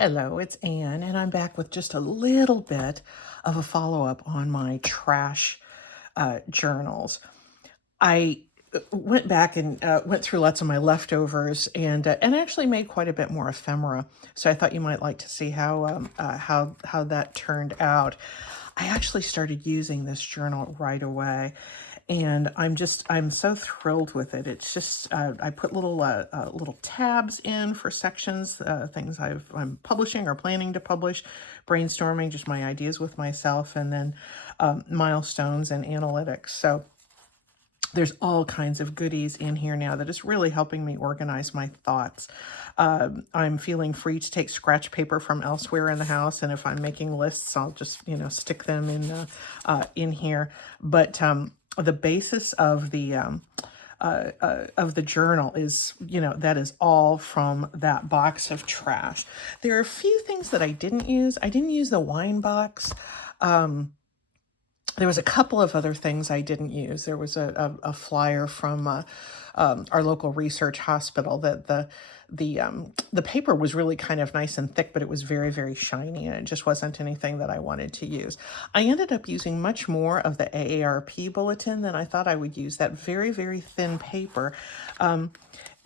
Hello, it's Anne, and I'm back with just a little bit of a follow-up on my trash journals. I went back and went through lots of my leftovers and actually made quite a bit more ephemera. So I thought you might like to see how that turned out. I actually started using this journal right away, and I'm so thrilled with it. It's just I put little tabs in for sections, things I'm publishing or planning to publish, brainstorming just my ideas with myself, and then milestones and analytics. So there's all kinds of goodies in here now that is really helping me organize my thoughts. I'm feeling free to take scratch paper from elsewhere in the house, and if I'm making lists, I'll just stick them in here. But the basis of the journal is, that is all from that box of trash. There are a few things that I didn't use. I didn't use the wine box. There was a couple of other things I didn't use. There was a flyer from our local research hospital that the paper was really kind of nice and thick, but it was very, very shiny, and it just wasn't anything that I wanted to use. I ended up using much more of the AARP bulletin than I thought I would use. That very, very thin paper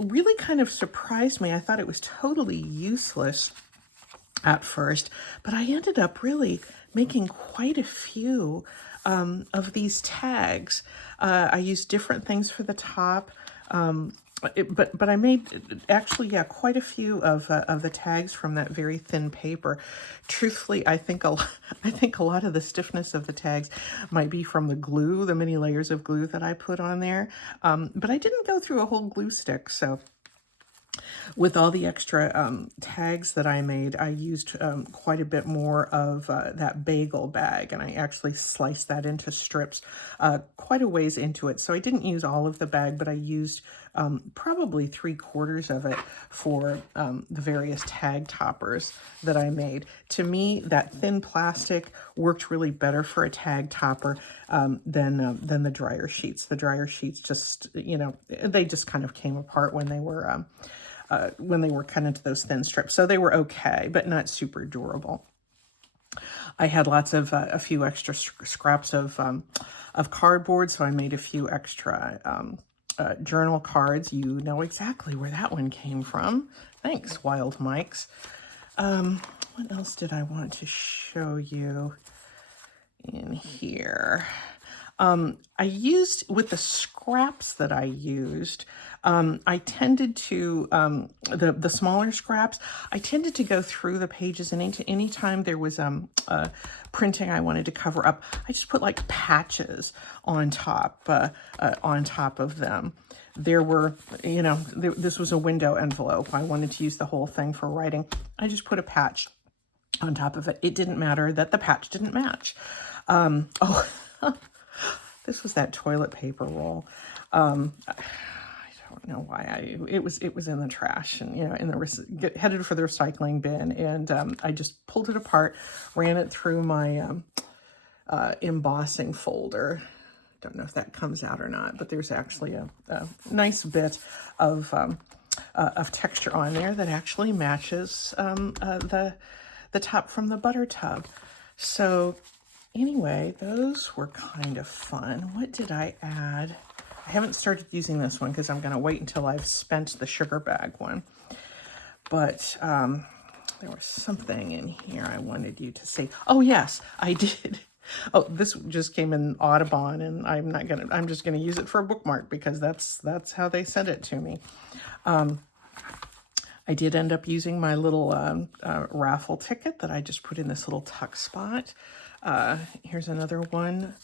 really kind of surprised me. I thought it was totally useless at first, but I ended up really making quite a few of these tags. I used different things for the top, but I made actually, yeah, quite a few of the tags from that very thin paper. Truthfully, I think I think a lot of the stiffness of the tags might be from the glue, the many layers of glue that I put on there. But I didn't go through a whole glue stick, so. With all the extra tags that I made, I used quite a bit more of that bagel bag, and I actually sliced that into strips quite a ways into it. So I didn't use all of the bag, but I used probably 3/4 of it for the various tag toppers that I made. To me, that thin plastic worked really better for a tag topper than the dryer sheets. The dryer sheets just, they just kind of came apart when they were cut into those thin strips. So they were okay, but not super durable. I had lots of a few extra scraps of cardboard, so I made a few extra journal cards. You know exactly where that one came from. Thanks, Wild Mikes. What else did I want to show you in here? I used, with the scraps that I used, I tended to, the smaller scraps, I tended to go through the pages, and anytime there was printing I wanted to cover up, I just put like patches on top of them. There were, this was a window envelope. I wanted to use the whole thing for writing. I just put a patch on top of it. It didn't matter that the patch didn't match. Oh, this was that toilet paper roll. I don't know why it was in the trash, and headed for the recycling bin, and I just pulled it apart, ran it through my embossing folder. Don't know if that comes out or not, but there's actually a nice bit of texture on there that actually matches the top from the butter tub. So anyway, those were kind of fun. What did I add? I haven't started using this one because I'm going to wait until I've spent the sugar bag one. But there was something in here I wanted you to see. Oh, yes, I did. Oh, this just came in Audubon, and I'm just gonna use it for a bookmark because that's how they sent it to me. I did end up using my little raffle ticket that I just put in this little tuck spot. Here's another one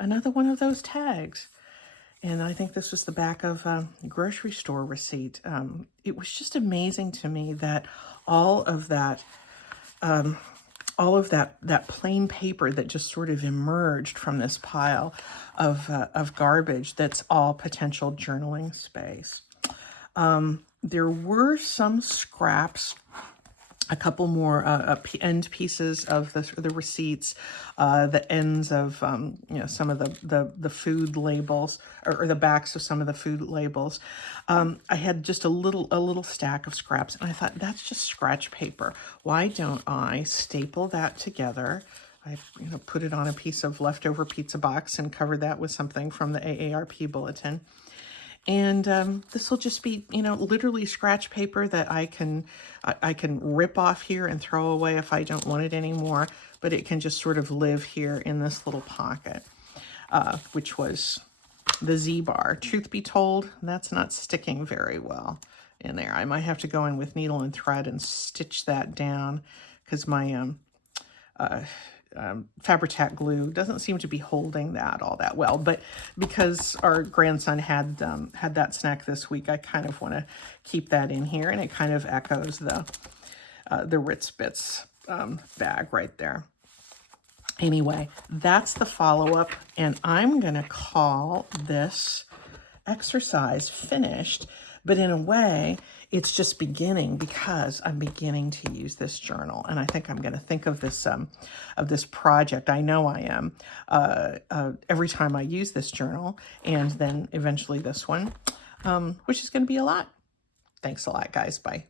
of those tags. And I think this was the back of a grocery store receipt. It was just amazing to me that all of that plain paper that just sort of emerged from this pile of garbage that's all potential journaling space. There were some scraps a couple more end pieces of the receipts, the ends of some of the food labels, or the backs of some of the food labels. I had just a little stack of scraps, and I thought, that's just scratch paper. Why don't I staple that together? I put it on a piece of leftover pizza box and covered that with something from the AARP bulletin. And this will just be, literally scratch paper that I can rip off here and throw away if I don't want it anymore. But it can just sort of live here in this little pocket, which was the Z-bar. Truth be told, that's not sticking very well in there. I might have to go in with needle and thread and stitch that down, because my Fabri-Tac glue doesn't seem to be holding that all that well. But because our grandson had that snack this week, I kind of want to keep that in here, and it kind of echoes the Ritz Bits bag right there. Anyway, that's the follow-up, and I'm going to call this exercise finished. But in a way, it's just beginning, because I'm beginning to use this journal, and I think I'm going to think of this project. I know I am, every time I use this journal, and then eventually this one, which is going to be a lot. Thanks a lot, guys. Bye.